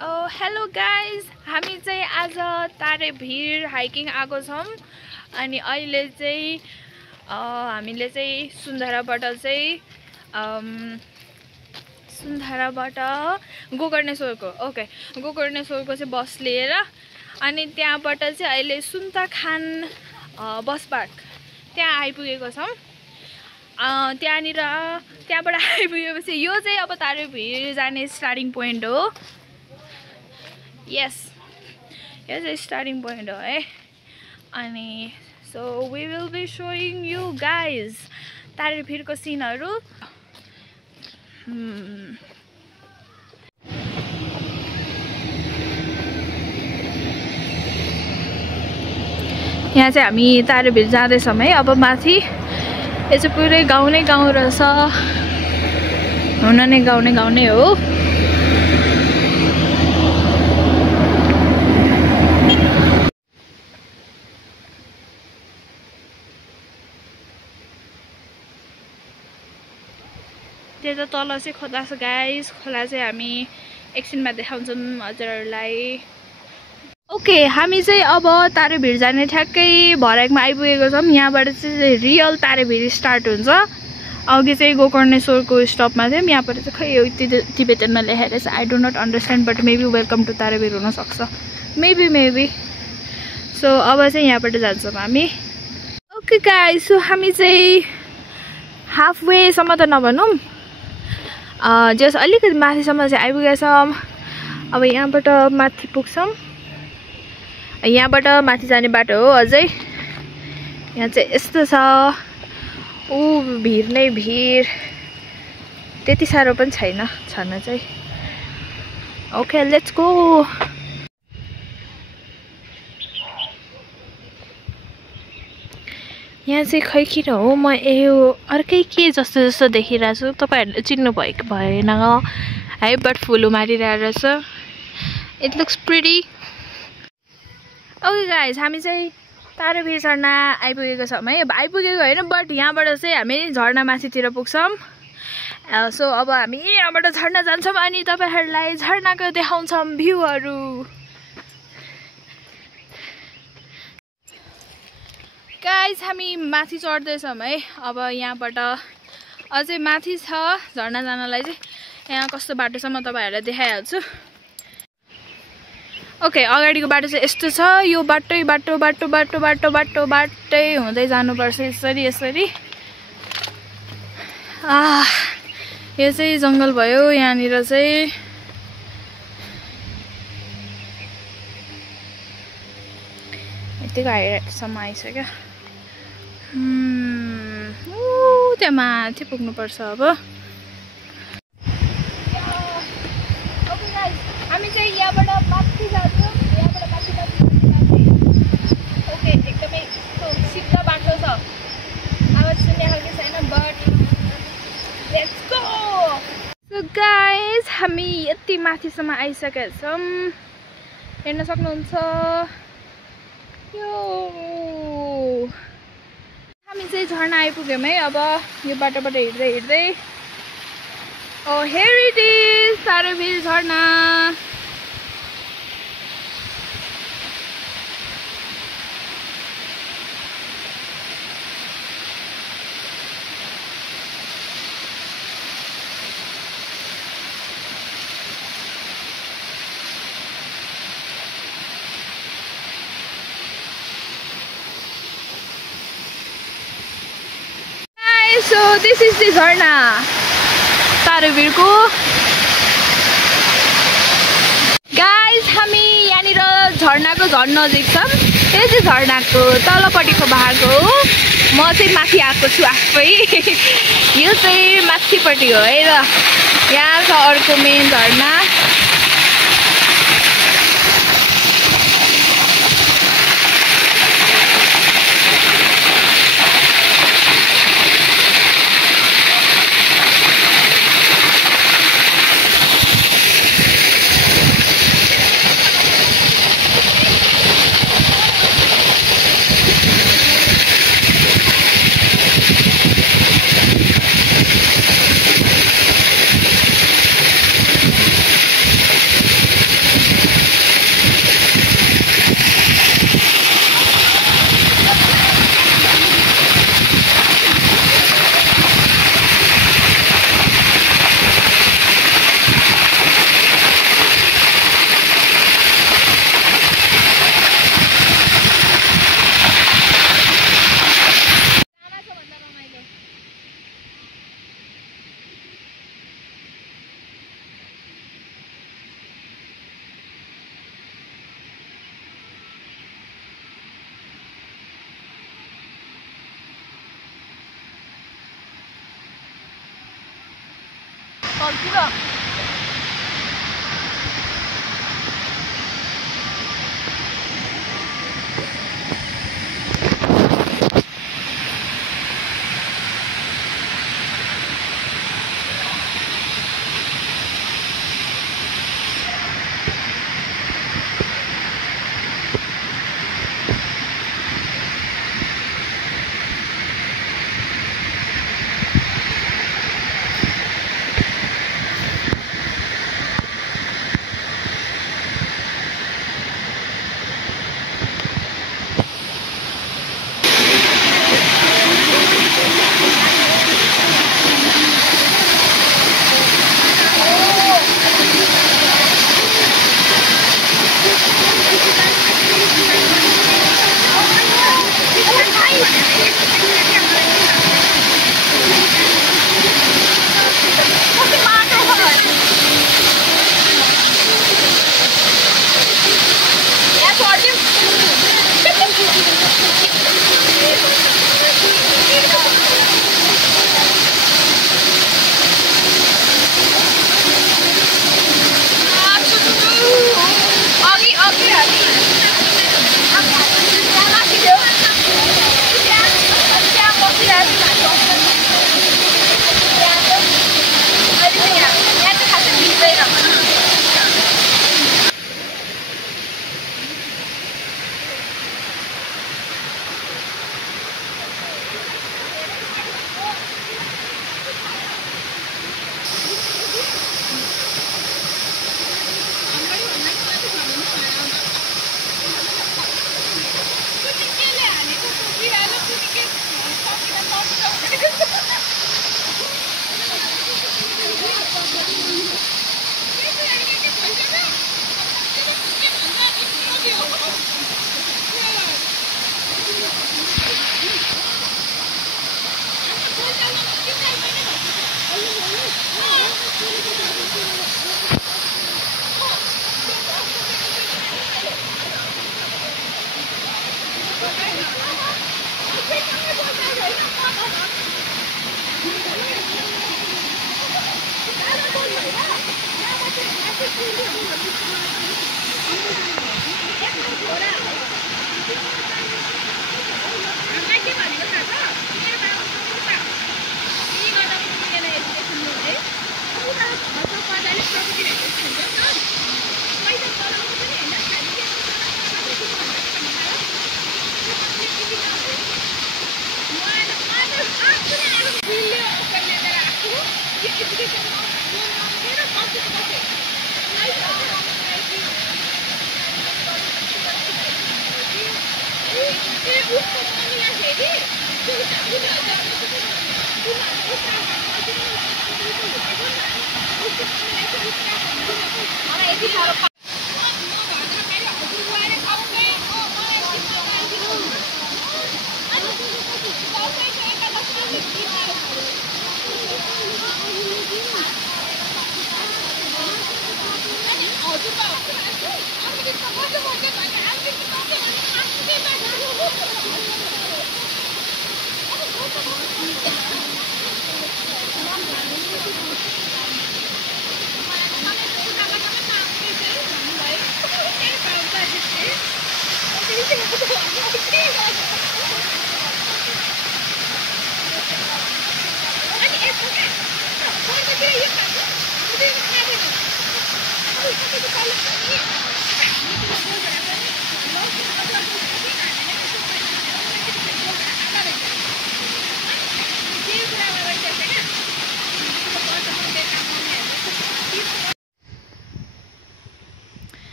Hello guys, हामी चाहिँ आज तारेभिर हाइकिङ आएको छौँ। अनि अहिले चाहिँ हामीले चाहिँ सुन्धाराबाट गोकर्णेश्वरको गोकर्णेश्वरको चाहिँ बस लिएर अनि त्यहाँबाट चाहिँ अहिले सुन्ताखान बस पार्क त्यहाँ आइपुगेको छौँ। त्यहाँबाट आइपुगेपछि यो चाहिँ अब तारेभिर जाने स्टार्टिङ पोइन्ट हो। यस, यो चाहिँ स्टार्टिङ पोइन्ट हो है। अनि so we will be showing you guys तारेभिरको सिनहरू। यहाँ चाहिँ हामी तारेभिर जाँदैछौँ है। अब माथि यो चाहिँ पुरै गाउँ नै गाउँ रहेछ, हुन नै गाउँ नै हो। त्यता तल चाहिँ खोला छ गाइस। खोला चाहिँ हामी एकछिनमा देखाउँछौँ हजुरहरूलाई। ओके, हामी चाहिँ अब तारेभिर जाने ठ्याक्कै भराइकमा आइपुगेको छौँ। यहाँबाट चाहिँ रियल तारेभिर स्टार्ट हुन्छ। अघि चाहिँ गोकर्णेश्वरको स्टपमा थियौँ, यहाँबाट चाहिँ खै यो तिब्बतमा लेखेर छ। I do not understand but maybe welcome to Tarebhir हुनसक्छ, मेबी। सो अब चाहिँ यहाँबाट जान्छौँ हामी। ओके गाइस, सो हामी चाहिँ हाफवेसम्म त नभनौँ, जस अलिकति माथिसम्म चाहिँ आइपुगेछौँ। अब यहाँबाट माथि पुग्छौँ। यहाँबाट माथि जाने बाटो हो अझै। यहाँ चाहिँ यस्तो छ, भिर नै भिर, त्यति साह्रो पनि छैन छन चाहिँ। Okay, let's go. यहाँ चाहिँ खै किन हो, म यो अर्कै के जस्तो देखिरहेको छु। तपाईँहरूले चिन्नु भएन है, बट फुलो मारिरहेको रहेछ। It looks pretty. Okay guys, हामी चाहिँ तारेभिर झरना आइपुगेको छौँ है। अब आइपुगेको होइन, बट यहाँबाट चाहिँ हामी झरना माथितिर पुग्छौँ। सो अब हामी यहाँबाट झरना जान्छौँ अनि तपाईँहरूलाई झरनाको देखाउँछौँ भ्यूहरू। गाइज, हामी माथि चढ्दैछौँ है। अब यहाँबाट अझै माथि छ झरना जानलाई चाहिँ। यहाँ कस्तो बाटो छ म तपाईँहरूलाई देखाइहाल्छु। ओके, अगाडिको बाटो चाहिँ यस्तो छ। यो बाटै हुँदै जानुपर्छ यसरी। यो चाहिँ जङ्गल भयो। यहाँनिर चाहिँ यतिको हाइटसम्म आइसक्यो। त्यहाँ माथि पुग्नुपर्छ अब। हामी चाहिँ यहाँबाट माथि जान्छौँ। ओके, एकदमै सिधा बाटो छ। आवाज सुन्ने खालको छैन, but let's go. So guys, हामी यति माथिसम्म आइसकेका छौँ, हेर्न सक्नुहुन्छ। हामी चाहिँ झरना आइपुग्यौँ है। अब यो बाटोबाट हिँड्दै here it is, तारेभिर झरना। So this is the jharna तारेभिरको। गाइज, हामी यहाँनिर झरनाको झन् नजिक छौँ। यो चाहिँ झरनाको तलपट्टिको भाग हो। म चाहिँ माथि आएको छु आफै। यो चाहिँ माथिपट्टि हो है। र यहाँ छ अर्को मेन झरना।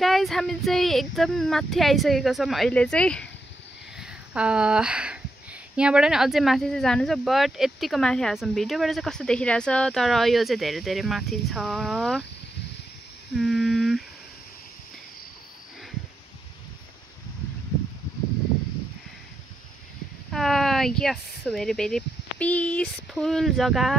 गाइज हामी चाहिँ एकदम माथि आइसकेको छौँ अहिले चाहिँ यहाँबाट नि अझै माथि चाहिँ जानु छ बट यतिको माथि आएको छौँ भिडियोबाट चाहिँ कस्तो देखिरहेछ तर यो चाहिँ धेरै धेरै माथि छ यस भेरी भेरी पिसफुल जग्गा